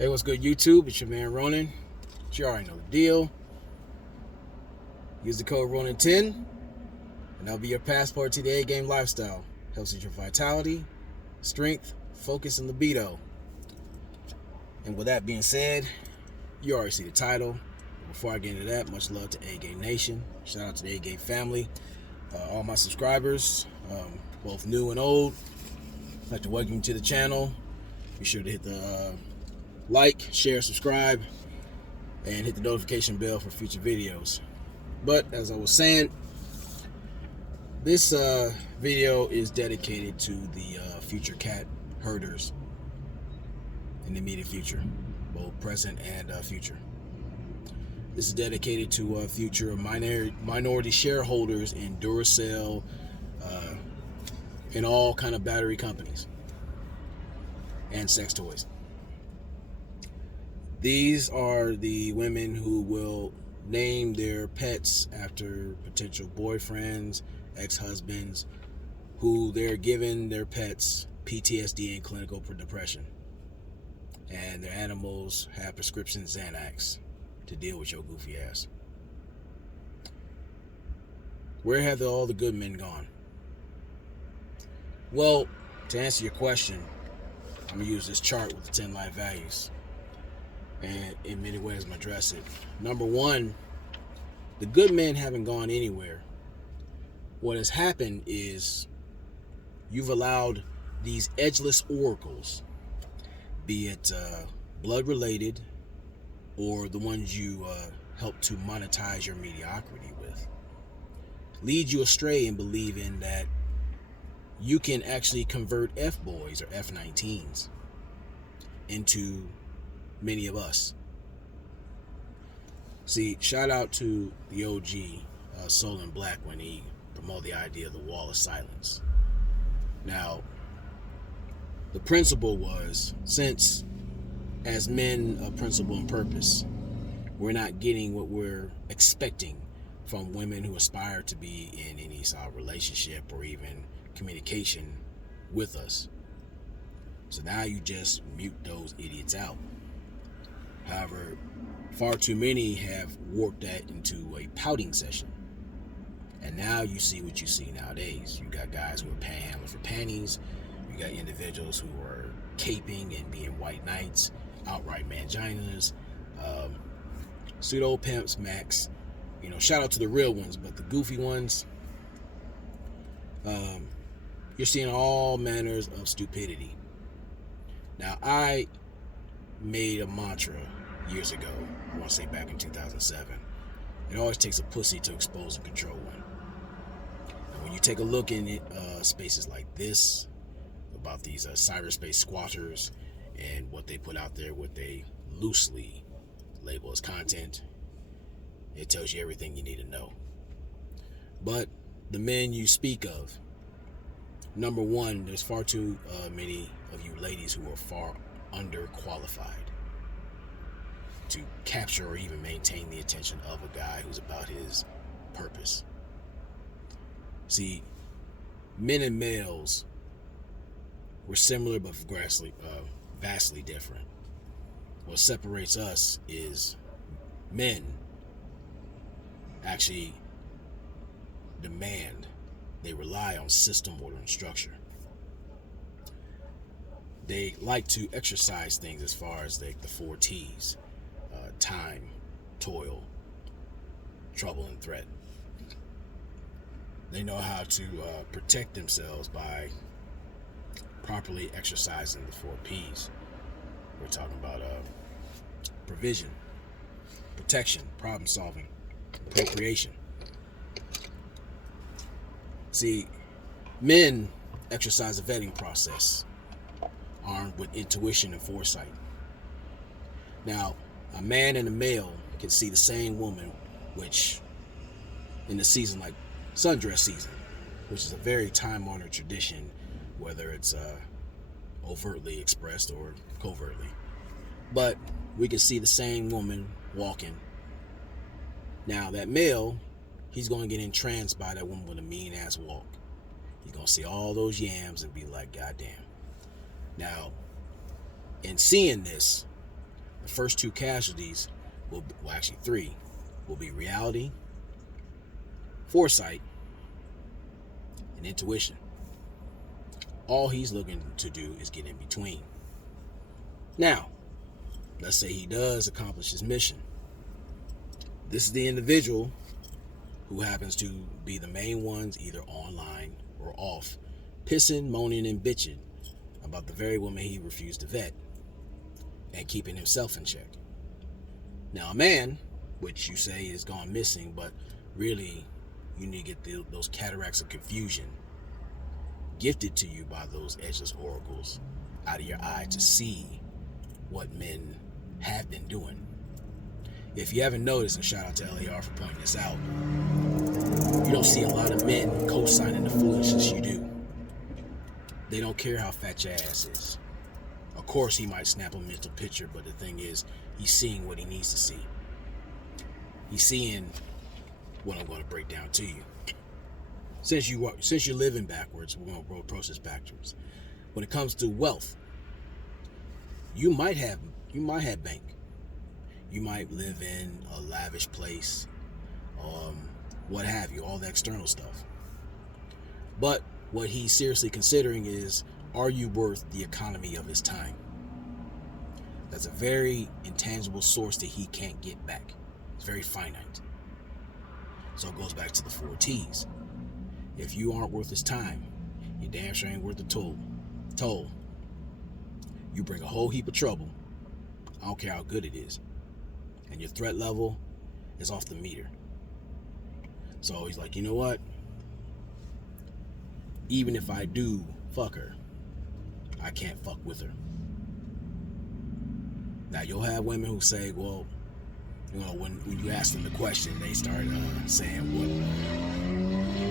Hey, what's good, YouTube? It's your man Ronan. You already know the deal. Use the code Ronan10, and that'll be your passport to the A-game lifestyle. Helps with your vitality, strength, focus, and libido. And with that being said, you already see the title. Before I get into that, much love to A-Game Nation. Shout out to the A-Game family. All my subscribers, both new and old. I'd like to welcome you to the channel. Be sure to hit the like, share, subscribe, and hit the notification bell for future videos. But as I was saying, this video is dedicated to the future cat herders in the immediate future, both present and future. This is dedicated to future minority shareholders in Duracell and all kind of battery companies and sex toys. These are the women who will name their pets after potential boyfriends, ex-husbands, who they're giving their pets PTSD and clinical depression. And their animals have prescription Xanax to deal with your goofy ass. Where have all the good men gone? Well, to answer your question, I'm going to use this chart with the 10 life values. And in many ways, I'm going to address it. Number one, the good men haven't gone anywhere. What has happened is you've allowed these edgeless oracles, be it blood-related or the ones you help to monetize your mediocrity with, lead you astray in believing that you can actually convert F-boys or F-19s into many of us. See, shout out to the OG, Soul and Black, when he promoted the idea of the wall of silence. Now, the principle was, since as men of principle and purpose, we're not getting what we're expecting from women who aspire to be in any sort of relationship or even communication with us. So now you just mute those idiots out. However, far too many have warped that into a pouting session. And now you see what you see nowadays. You got guys who are panhandling for panties. You got individuals who are caping and being white knights, outright manginas, pseudo pimps, max. You know, shout out to the real ones, but the goofy ones, you're seeing all manners of stupidity. Now, I made a mantra years ago, I want to say back in 2007. It always takes a pussy to expose and control one. And when you take a look in it, spaces like this, about these cyberspace squatters and what they put out there, what they loosely label as content, it tells you everything you need to know. But the men you speak of, number one, there's far too many of you ladies who are far underqualified to capture or even maintain the attention of a guy who's about his purpose. See, men and males were similar but vastly different. What separates us is men actually demand, they rely on system, order, and structure. They like to exercise things as far as the 4 T's. Time, toil, trouble, and threat. They know how to protect themselves by properly exercising the 4 P's. We're talking about provision, protection, problem solving, procreation. See, men exercise a vetting process armed with intuition and foresight. Now, a man and a male can see the same woman, which in the season like sundress season, which is a very time-honored tradition, whether it's overtly expressed or covertly. But we can see the same woman walking. Now, that male, he's going to get entranced by that woman with a mean-ass walk. He's going to see all those yams and be like, God damn. Now, in seeing this, first two casualties actually three, will be reality, foresight, and intuition. All he's looking to do is get in between. Now, let's say he does accomplish his mission. This is the individual who happens to be the main ones, either online or off, pissing, moaning, and bitching about the very woman he refused to vet and keeping himself in check. Now, a man, which you say is gone missing, but really you need to get those cataracts of confusion gifted to you by those edgeless oracles out of your eye to see what men have been doing. If you haven't noticed, and shout out to LAR for pointing this out, you don't see a lot of men co-signing the foolishness you do. They don't care how fat your ass is. Of course, he might snap a mental picture, but the thing is, he's seeing what he needs to see. He's seeing what I'm going to break down to you. Since you're living backwards, we're going to approach this backwards. When it comes to wealth, you might have bank. You might live in a lavish place, what have you, all the external stuff. But what he's seriously considering is, are you worth the economy of his time? That's a very intangible source that he can't get back. It's very finite. So it goes back to the 4 T's. If you aren't worth his time, you damn sure ain't worth the toll. You bring a whole heap of trouble. I don't care how good it is. And your threat level is off the meter. So he's like, you know what? Even if I do fuck her, I can't fuck with her. Now you'll have women who say, well, you know, when you ask them the question, they start saying,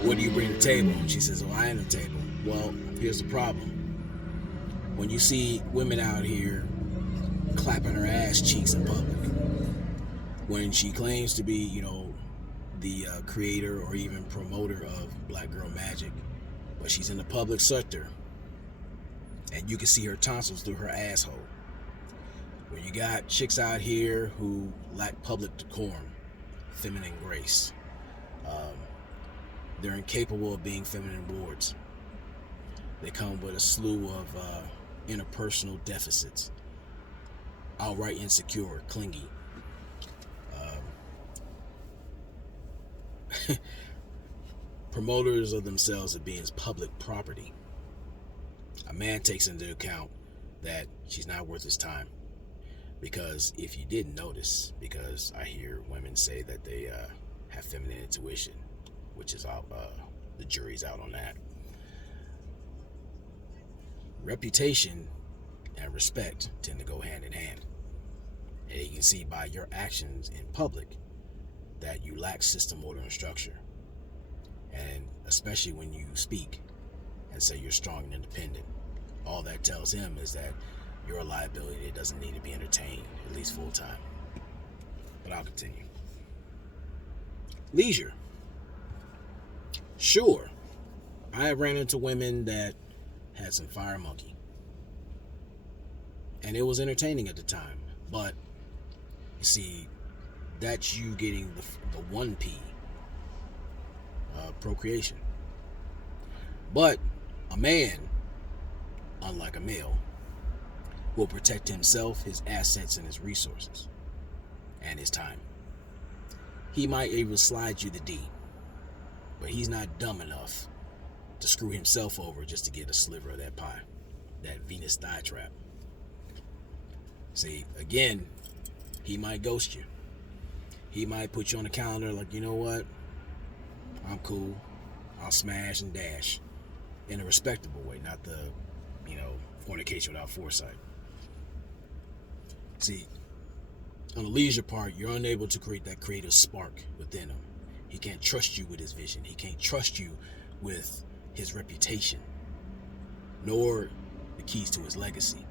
what do you bring to the table? And she says, oh, I am the table. Well, here's the problem. When you see women out here clapping her ass cheeks in public, when she claims to be, you know, the creator or even promoter of Black Girl Magic, but she's in the public sector, and you can see her tonsils through her asshole. When you got chicks out here who lack public decorum, feminine grace, they're incapable of being feminine wards. They come with a slew of interpersonal deficits, outright insecure, clingy. Promoters of themselves as being public property. A man takes into account that she's not worth his time. Because if you didn't notice, because I hear women say that they have feminine intuition, which is out, the jury's out on that. Reputation and respect tend to go hand in hand. And you can see by your actions in public that you lack system, order, and structure. And especially when you speak and say you're strong and independent, all that tells him is that you're a liability that doesn't need to be entertained, at least full time. But I'll continue. Leisure. Sure, I have ran into women that had some fire monkey. And it was entertaining at the time. But, you see, that's you getting the 1P, procreation. But a man, unlike a male, will protect himself, his assets, and his resources, and his time. He might even slide you the D, but he's not dumb enough to screw himself over just to get a sliver of that pie, that Venus thigh trap. See, again, he might ghost you. He might put you on the calendar like, you know what? I'm cool. I'll smash and dash in a respectable way, not the, fornication without foresight. See, on the leisure part, you're unable to create that creative spark within him. He can't trust you with his vision. He can't trust you with his reputation, nor the keys to his legacy.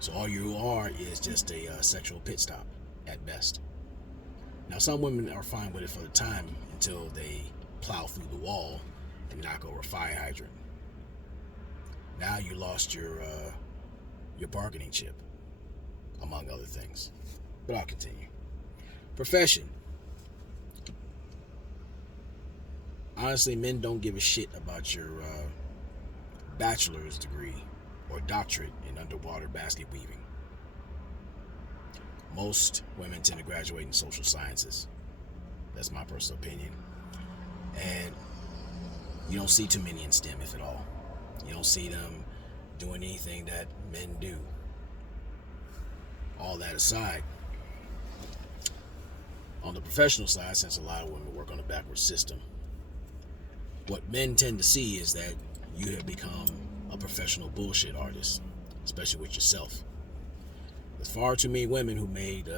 So all you are is just a sexual pit stop at best. Now, some women are fine with it for the time until they plow through the wall and knock over a fire hydrant. Now you lost your bargaining chip. among other things. But I'll continue. Profession. Honestly, men don't give a shit about your bachelor's degree or doctorate in underwater basket weaving. Most women tend to graduate in social sciences. That's my personal opinion. And you don't see too many in STEM, if at all. You don't see them doing anything that men do. All that aside, on the professional side, since a lot of women work on the backward system, what men tend to see is that you have become a professional bullshit artist, especially with yourself. There's far too many women who made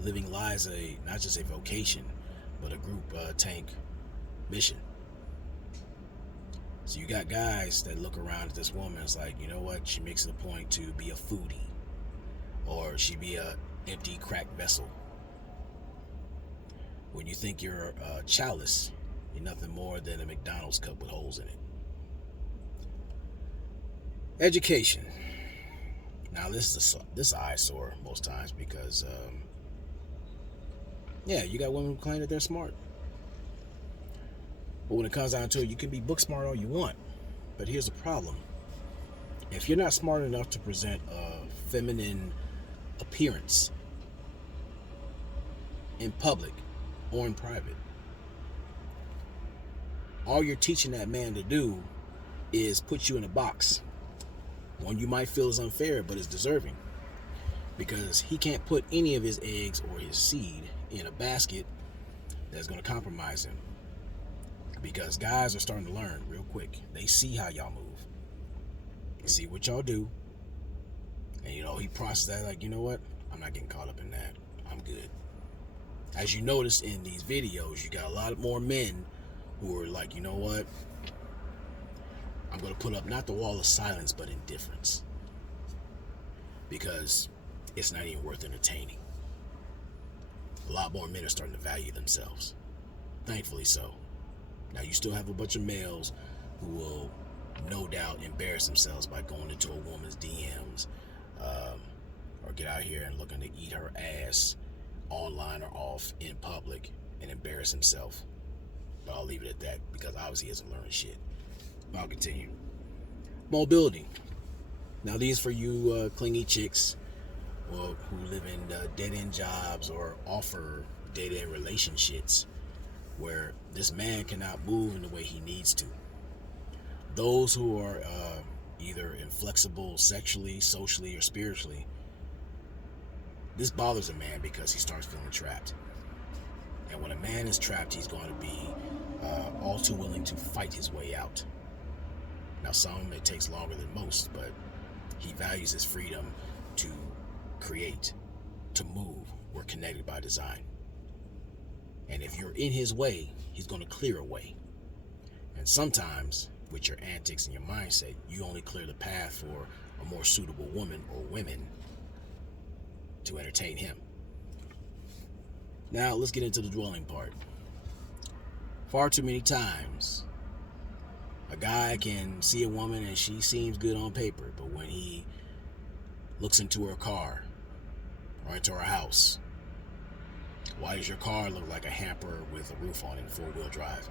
living lives not just a vocation, but a group tank mission. So you got guys that look around at this woman, it's like, you know what, she makes it a point to be a foodie, or she be a empty cracked vessel. When you think you're a chalice, you're nothing more than a McDonald's cup with holes in it. Education. Now this is an eyesore most times because, you got women who claim that they're smart. But when it comes down to it, you can be book smart all you want. But here's the problem. If you're not smart enough to present a feminine appearance in public or in private, all you're teaching that man to do is put you in a box. One you might feel is unfair, but is deserving. Because he can't put any of his eggs or his seed in a basket that's going to compromise him. Because guys are starting to learn real quick. They see how y'all move. They see what y'all do. And, he processes that like, you know what? I'm not getting caught up in that. I'm good. As you notice in these videos, you got a lot more men who are like, you know what? I'm going to put up not the wall of silence, but indifference. Because it's not even worth entertaining. A lot more men are starting to value themselves. Thankfully so. Now, you still have a bunch of males who will no doubt embarrass themselves by going into a woman's DMs or get out here and looking to eat her ass online or off in public and embarrass himself. But I'll leave it at that because obviously he isn't learning shit. But I'll continue. Mobility. Now, these for you clingy chicks who live in dead-end jobs or offer dead-end relationships where this man cannot move in the way he needs to. Those who are either inflexible sexually, socially, or spiritually, this bothers a man because he starts feeling trapped. And when a man is trapped, he's going to be all too willing to fight his way out. Now, some it takes longer than most, but he values his freedom to create, to move. We're connected by design. And if you're in his way, he's going to clear a way. And sometimes, with your antics and your mindset, you only clear the path for a more suitable woman or women to entertain him. Now, let's get into the dwelling part. Far too many times, a guy can see a woman and she seems good on paper, but when he looks into her car or into her house, why does your car look like a hamper with a roof on it, 4-wheel drive?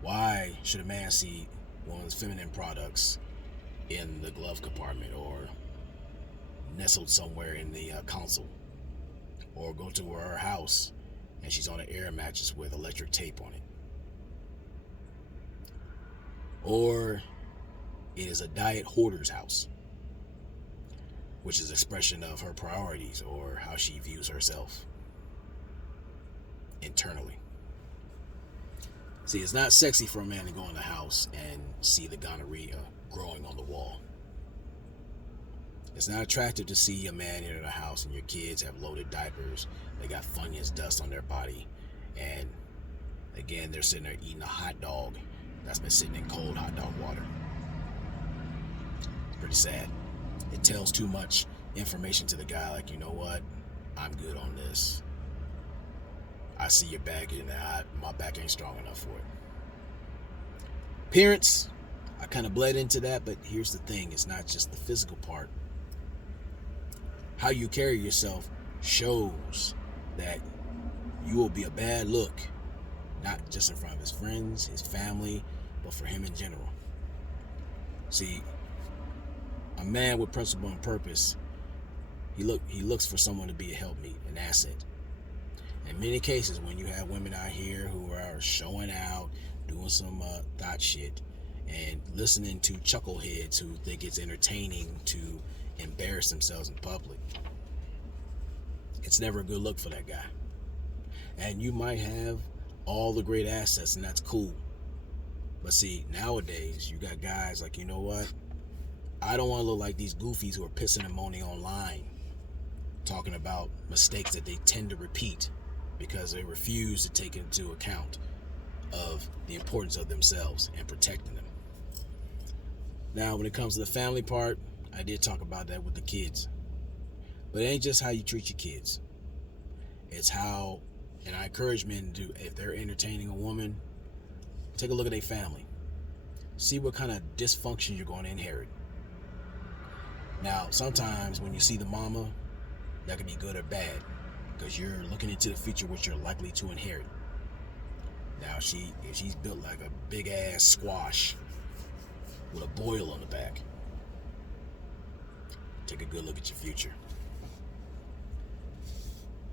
Why should a man see woman's feminine products in the glove compartment or nestled somewhere in the console? Or go to her house and she's on an air mattress with electric tape on it? Or it is a diet hoarder's house, which is an expression of her priorities or how she views herself internally. See, it's not sexy for a man to go in the house and see the gonorrhea growing on the wall. It's not attractive to see a man enter the house and your kids have loaded diapers, they got Funyuns dust on their body, and again, they're sitting there eating a hot dog that's been sitting in cold hot dog water. It's pretty sad. It tells too much information to the guy, like, you know what, I'm good on this. I see your back and my back ain't strong enough for it. Appearance, I kind of bled into that, but here's the thing. It's not just the physical part. How you carry yourself shows that you will be a bad look, not just in front of his friends, his family, but for him in general. See, a man with principle and purpose, he looks for someone to be a helpmeet, an asset. In many cases, when you have women out here who are showing out, doing some thought shit, and listening to chuckleheads who think it's entertaining to embarrass themselves in public, it's never a good look for that guy. And you might have all the great assets, and that's cool. But see, nowadays, you got guys like, you know what? I don't want to look like these goofies who are pissing and moaning online, talking about mistakes that they tend to repeat because they refuse to take into account of the importance of themselves and protecting them. Now, when it comes to the family part, I did talk about that with the kids. But it ain't just how you treat your kids. It's how, and I encourage men to, if they're entertaining a woman, take a look at their family. See what kind of dysfunction you're going to inherit. Now, sometimes when you see the mama, that can be good or bad, because you're looking into the future, what you're likely to inherit. Now, if she's built like a big ass squash with a boil on the back, take a good look at your future.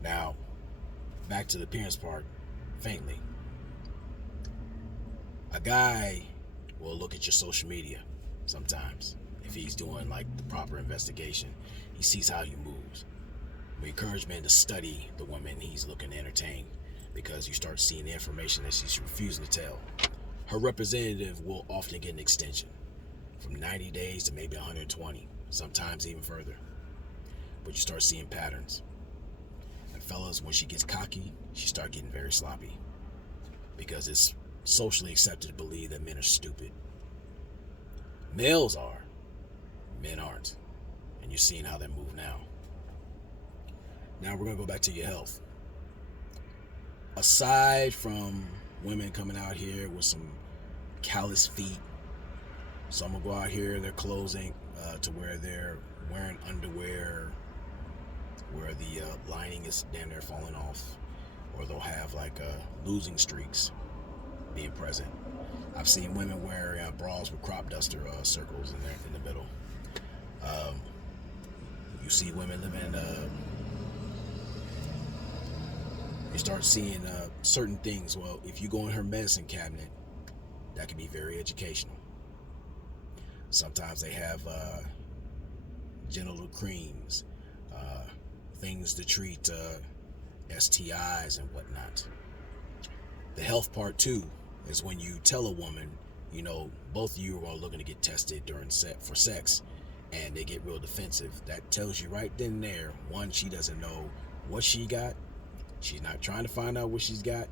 Now, back to the appearance part, faintly. A guy will look at your social media sometimes. If he's doing like the proper investigation, he sees how you move. We encourage men to study the women he's looking to entertain, because you start seeing the information that she's refusing to tell. Her representative will often get an extension from 90 days to maybe 120, sometimes even further. But you start seeing patterns. And fellas, when she gets cocky, she starts getting very sloppy, because it's socially accepted to believe that men are stupid. Males are, men aren't. And you're seeing how they move now. Now we're going to go back to your health. Aside from women coming out here with some callous feet, some will go out here, their clothing to where they're wearing underwear where the lining is damn near falling off, or they'll have like losing streaks being present. I've seen women wear bras with crop duster circles in the middle. You see women living you start seeing certain things. Well, if you go in her medicine cabinet, that can be very educational. Sometimes they have genital creams, things to treat STIs and whatnot. The health part too is when you tell a woman, you know, both of you are looking to get tested for sex, and they get real defensive. That tells you right then and there, one, she doesn't know what she got. She's not trying to find out what she's got,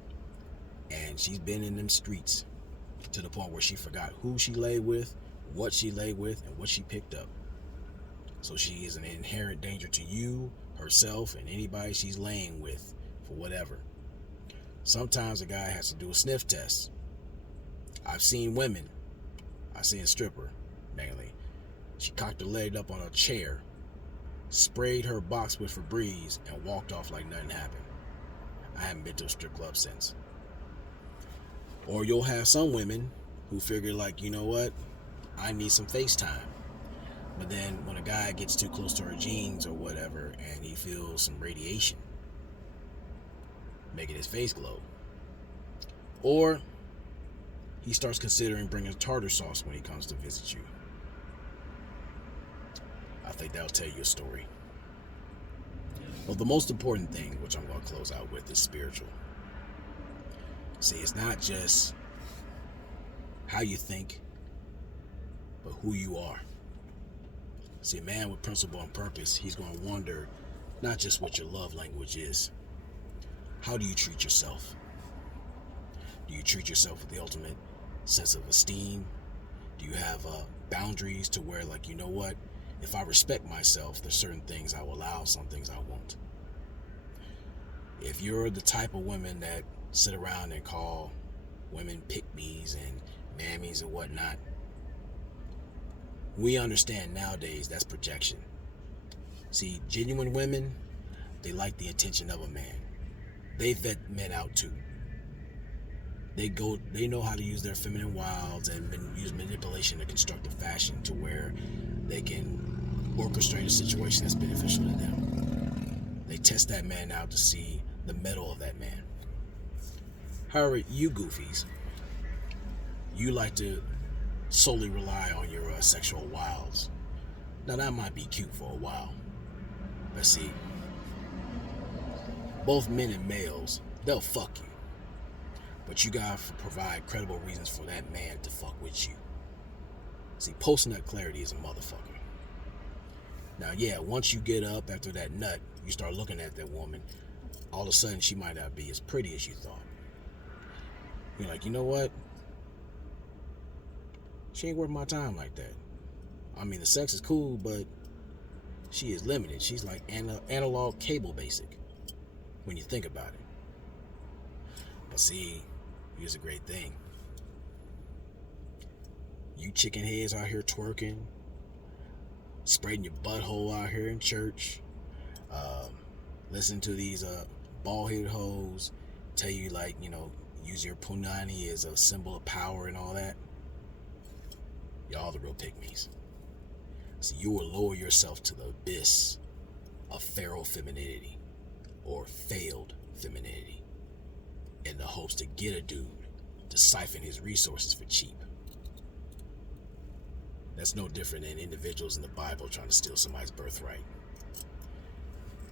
and she's been in them streets to the point where she forgot who she laid with, what she laid with, and what she picked up. So she is an inherent danger to you, herself, and anybody she's laying with for whatever. Sometimes a guy has to do a sniff test. I've seen a stripper mainly. She cocked her leg up on a chair, sprayed her box with Febreze, and walked off like nothing happened. I haven't been to a strip club since. Or you'll have some women who figure like, you know what, I need some FaceTime. But then when a guy gets too close to her jeans or whatever, and he feels some radiation making his face glow, or he starts considering bringing tartar sauce when he comes to visit you, I think that'll tell you a story. Well, the most important thing, which I'm going to close out with, is spiritual. See, it's not just how you think, but who you are. See, a man with principle and purpose, he's going to wonder not just what your love language is. How do you treat yourself? Do you treat yourself with the ultimate sense of esteem? Do you have boundaries to where, like, you know what? If I respect myself, there's certain things I will allow, some things I won't. If you're the type of women that sit around and call women pick-me's and mammies and whatnot, we understand nowadays that's projection. See, genuine women, they like the attention of a man. They vet men out too. They know how to use their feminine wiles and use manipulation in a constructive fashion to where they can orchestrate a situation that's beneficial to them. They test that man out to see the mettle of that man. However, you goofies, you like to solely rely on your sexual wiles. Now that might be cute for a while. But see, both men and males, they'll fuck you. But you gotta provide credible reasons for that man to fuck with you. See, post-nut clarity is a motherfucker. Now, yeah, once you get up after that nut, you start looking at that woman, all of a sudden she might not be as pretty as you thought. You're like, you know what? She ain't worth my time like that. I mean, the sex is cool, but she is limited. She's like analog cable basic when you think about it. But see, here's a great thing. You chicken heads out here twerking, spreading your butthole out here in church, listen to these bald-headed hoes tell you, like, you know, use your punani as a symbol of power and all that. Y'all the real pygmies. So you will lower yourself to the abyss of feral femininity or failed femininity in the hopes to get a dude to siphon his resources for cheap. That's no different than individuals in the Bible trying to steal somebody's birthright.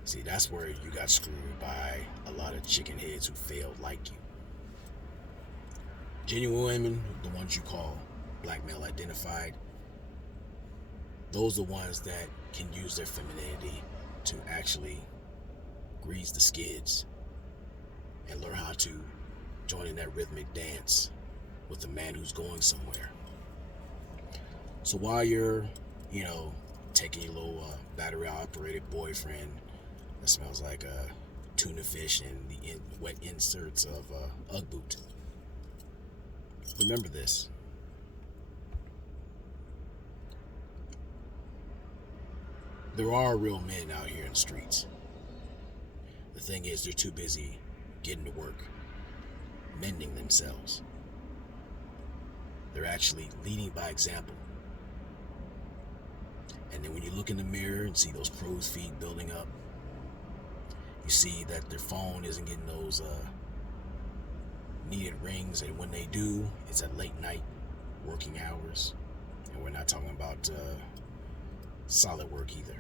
See, that's where you got screwed by a lot of chicken heads who failed like you. Genuine women, the ones you call black male identified, those are the ones that can use their femininity to actually grease the skids and learn how to join in that rhythmic dance with a man who's going somewhere. So while you're, you know, taking your little battery-operated boyfriend that smells like a tuna fish and the wet inserts of Ugg boot, remember this. There are real men out here in the streets. The thing is, they're too busy getting to work, mending themselves. They're actually leading by example. And then when you look in the mirror and see those crow's feet building up, you see that their phone isn't getting those needed rings, and when they do, it's at late night working hours. And we're not talking about solid work either.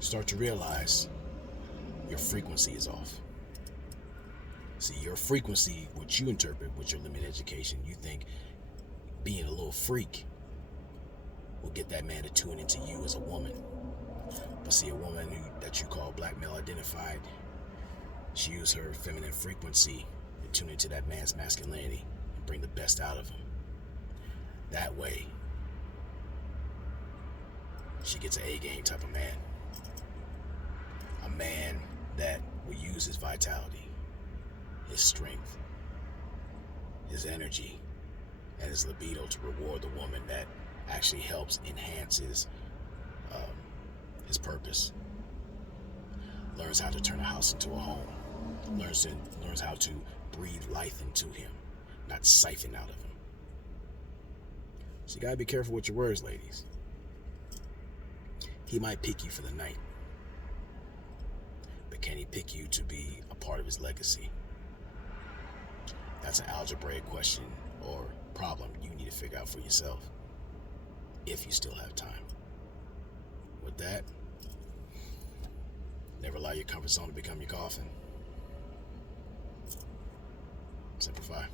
Start to realize your frequency is off. See, your frequency, what you interpret with your limited education, you think being a little freak will get that man to tune into you as a woman. But see, a woman that you call black male identified, she uses her feminine frequency to tune into that man's masculinity and bring the best out of him. That way, she gets an A-game type of man. A man that will use his vitality, his strength, his energy, and his libido to reward the woman that actually helps enhance his purpose. Learns how to turn a house into a home. Learns how to breathe life into him, not siphon out of him. So you gotta be careful with your words, ladies. He might pick you for the night, but can he pick you to be a part of his legacy? That's an algebraic question or problem you need to figure out for yourself, if you still have time. With that, never allow your comfort zone to become your coffin. Simplify.